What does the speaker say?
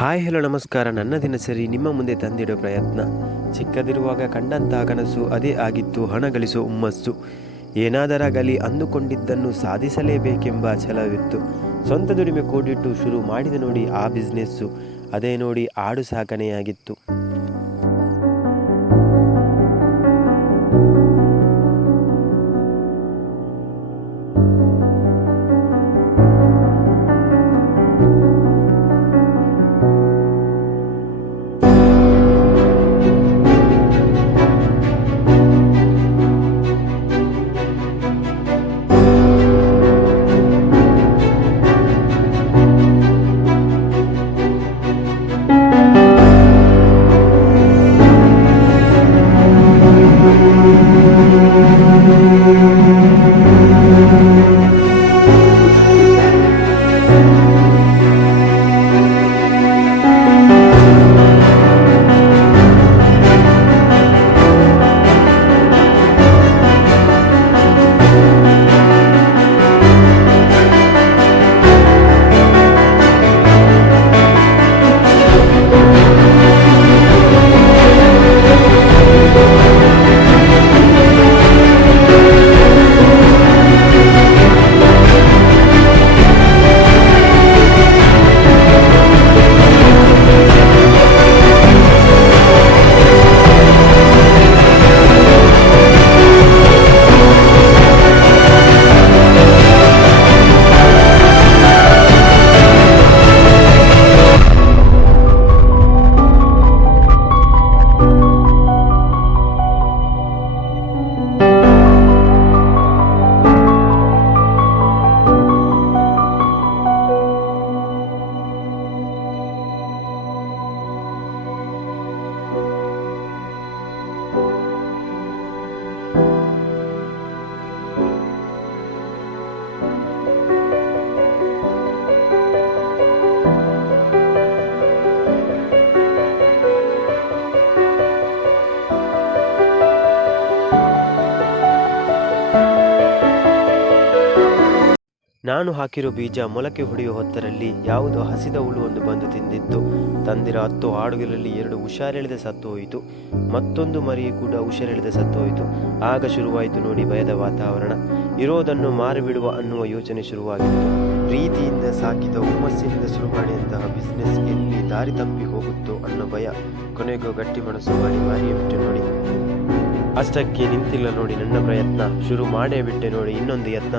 Hi hello ನಮಸ್ಕಾರ. ನನ್ನ ದಿನಚರಿ ನಿಮ್ಮ ಮುಂದೆ ತಂದಿಡೋ ಪ್ರಯತ್ನ. ಚಿಕ್ಕದಿರುವಾಗ ಕಂಡಂತಹ ಕನಸು ಅದೇ ಆಗಿತ್ತು, ಹಣ ಗಳಿಸೋ ಹುಮ್ಮಸ್ಸು. ಏನಾದರಾಗಲಿ ಅಂದುಕೊಂಡಿದ್ದನ್ನು ಸಾಧಿಸಲೇಬೇಕೆಂಬ ಛಲವಿತ್ತು. ಸ್ವಂತ ದುಡಿಮೆ ಕೂಡಿಟ್ಟು ಶುರು ಮಾಡಿದ ನೋಡಿ ಆ ಬಿಸ್ನೆಸ್ಸು. ಅದೇ ನೋಡಿ ಆಡು ಸಾಕಣೆಯಾಗಿತ್ತು. ನಾನು ಹಾಕಿರೋ ಬೀಜ ಮೊಳಕೆ ಹೊಡೆಯುವ ಹೊತ್ತರಲ್ಲಿ ಯಾವುದೋ ಹಸಿದ ಹುಳು ಒಂದು ಬಂದು ತಿಂದಿತ್ತು. ತಂದಿರೋ 10 ಆಡುಗಳಲ್ಲಿ 2 ಹುಷಾರಿಲ್ಲದೆ ಸತ್ತು ಹೋಯಿತು. ಮತ್ತೊಂದು ಮರಿ ಕೂಡ ಹುಷಾರಿಲ್ಲದೆ ಸತ್ತು ಹೋಯಿತು. ಆಗ ಶುರುವಾಯಿತು ನೋಡಿ ಭಯದ ವಾತಾವರಣ. ಇರೋದನ್ನು ಮಾರಿಬಿಡುವ ಅನ್ನುವ ಯೋಚನೆ ಶುರುವಾಗಿತ್ತು. ಪ್ರೀತಿಯಿಂದ ಸಾಕಿದ ಹುಮ್ಮಸ್ಸಿನಿಂದ ಶುರು ಮಾಡಿದಂತಹ ಬಿಸ್ನೆಸ್ ಎಲ್ಲಿ ದಾರಿ ತಪ್ಪಿ ಹೋಗುತ್ತೋ ಅನ್ನೋ ಭಯ. ಕೊನೆಗೂ ಗಟ್ಟಿ ಮನಸ್ಸು ಮಾಡಿ ಮಾರಿಯೇ ಬಿಟ್ಟೆ ನೋಡಿ. ಅಷ್ಟಕ್ಕೆ ನಿಂತಿಲ್ಲ ನೋಡಿ ನನ್ನ ಪ್ರಯತ್ನ. ಶುರು ಮಾಡೇ ಬಿಟ್ಟೆ ನೋಡಿ ಇನ್ನೊಂದು ಯತ್ನ.